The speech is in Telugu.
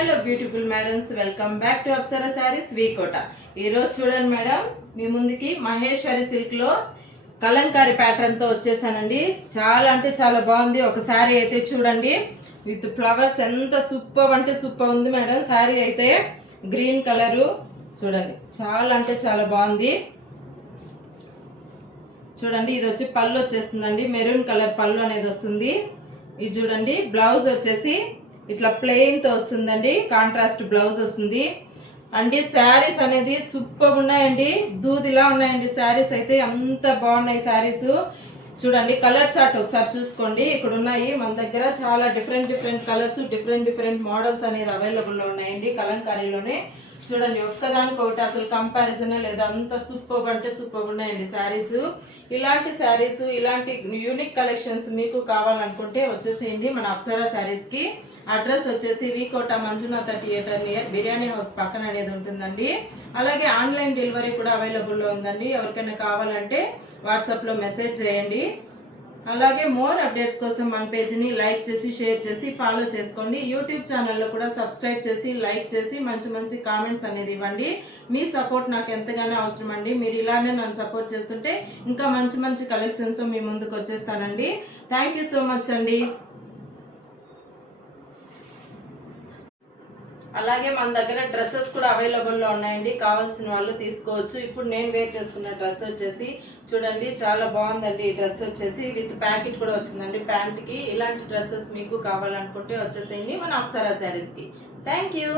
Hello beautiful madams, welcome back to Apsara saris V Kota. ఈరోజు చూడండి మేడం, మీ ముందుకి మహేశ్వరి సిల్క్లో కలంకారీ ప్యాటర్న్తో వచ్చేసానండి. చాలా అంటే చాలా బాగుంది. ఒక శారీ అయితే చూడండి, విత్ ఫ్లవర్స్ ఎంత సూపర్ అంటే సూపర్ ఉంది మేడం. శారీ అయితే గ్రీన్ కలరు చూడండి, చాలా అంటే చాలా బాగుంది. చూడండి, ఇది వచ్చి పళ్ళు వచ్చేస్తుందండి, మెరూన్ కలర్ పళ్ళు అనేది వస్తుంది. ఇది చూడండి, బ్లౌజ్ వచ్చేసి ఇట్లా ప్లెయిన్తో వస్తుందండి, కాంట్రాస్ట్ బ్లౌజ్ వస్తుంది అండి. శారీస్ అనేది సూపర్ ఉన్నాయండి, దూదిలా ఉన్నాయండి శారీస్ అయితే. అంత బాగున్నాయి శారీస్. చూడండి, కలర్ చార్ట్ ఒకసారి చూసుకోండి. ఇక్కడ ఉన్నాయి మన దగ్గర చాలా డిఫరెంట్ కలర్స్, డిఫరెంట్ మోడల్స్ అనేది అవైలబుల్లో ఉన్నాయండి కలంకారీలోనే. చూడండి, ఒక్కదానికి ఒకటి అసలు కంపారిజన్ లేదు, అంత సూపర్ అంటే సూపర్ ఉన్నాయండి శారీస్. ఇలాంటి శారీస్, ఇలాంటి యూనిక్ కలెక్షన్స్ మీకు కావాలనుకుంటే వచ్చేసేయండి మన అప్సరా శారీస్కి. అడ్రస్ వచ్చేసి V Kota Manjunatha theatre near biryani house పక్కన అనేది ఉంటుందండి. అలాగే ఆన్లైన్ డెలివరీ కూడా అవైలబుల్లో ఉందండి. ఎవరికైనా కావాలంటే వాట్సాప్లో మెసేజ్ చేయండి. అలాగే మోర్ అప్డేట్స్ కోసం మన పేజీని లైక్ చేసి, షేర్ చేసి, ఫాలో చేసుకోండి. యూట్యూబ్ ఛానల్లో కూడా సబ్స్క్రైబ్ చేసి, లైక్ చేసి, మంచి కామెంట్స్ అనేది ఇవ్వండి. మీ సపోర్ట్ నాకు ఎంతగానో అవసరం అండి. మీరు ఇలానే నన్ను సపోర్ట్ చేస్తుంటే ఇంకా మంచి కలెక్షన్స్ మీ ముందుకు వచ్చేస్తానండి. థ్యాంక్ యూ సో మచ్ అండి. అలాగే మన దగ్గర డ్రెస్సెస్ కూడా అవైలబుల్లో ఉన్నాయండి, కావాల్సిన వాళ్ళు తీసుకోవచ్చు. ఇప్పుడు నేను వేర్ చేసుకున్న డ్రెస్ వచ్చేసి చూడండి, చాలా బాగుందండి. ఈ డ్రెస్ వచ్చేసి విత్ ప్యాకెట్ కూడా వచ్చిందండి ప్యాంట్కి. ఇలాంటి డ్రెస్సెస్ మీకు కావాలనుకుంటే వచ్చేసేయండి మన అప్సరా శారీస్కి. Thank you.